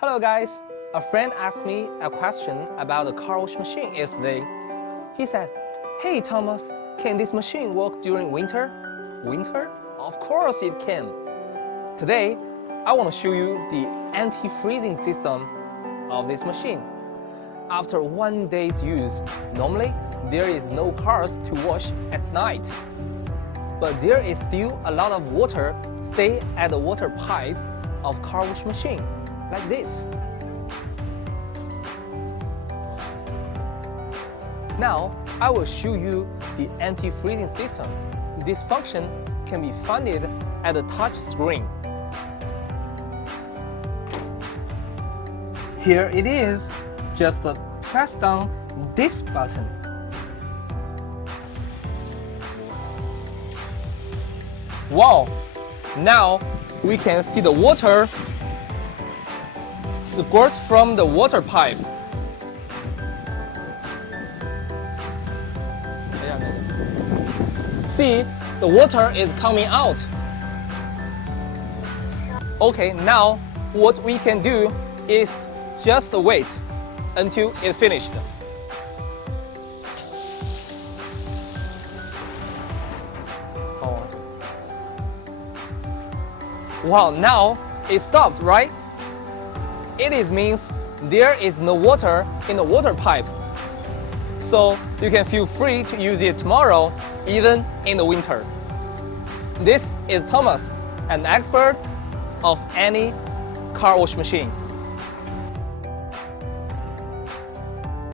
Hello guys, a friend asked me a question about the car wash machine yesterday. He said, "Hey Thomas, can this machine work during winter?" Winter? Of course it can. Today, I want to show you the anti-freezing system of this machine. After 1 day's use, normally there is no cars to wash at night. But there is still a lot of water stay at the water pipe of car wash machine, like this. Now, I will show you the anti-freezing system. This function can be found at the touch screen. Here it is. Just press down this button. Wow! Now we can see the water squirts from the water pipe. See, the water is coming out. Okay, now what we can do is just wait until it's finished. Wow, now it stopped, right? It means there is no water in the water pipe. So you can feel free to use it tomorrow, even in the winter. This is Thomas, an expert of any car wash machine.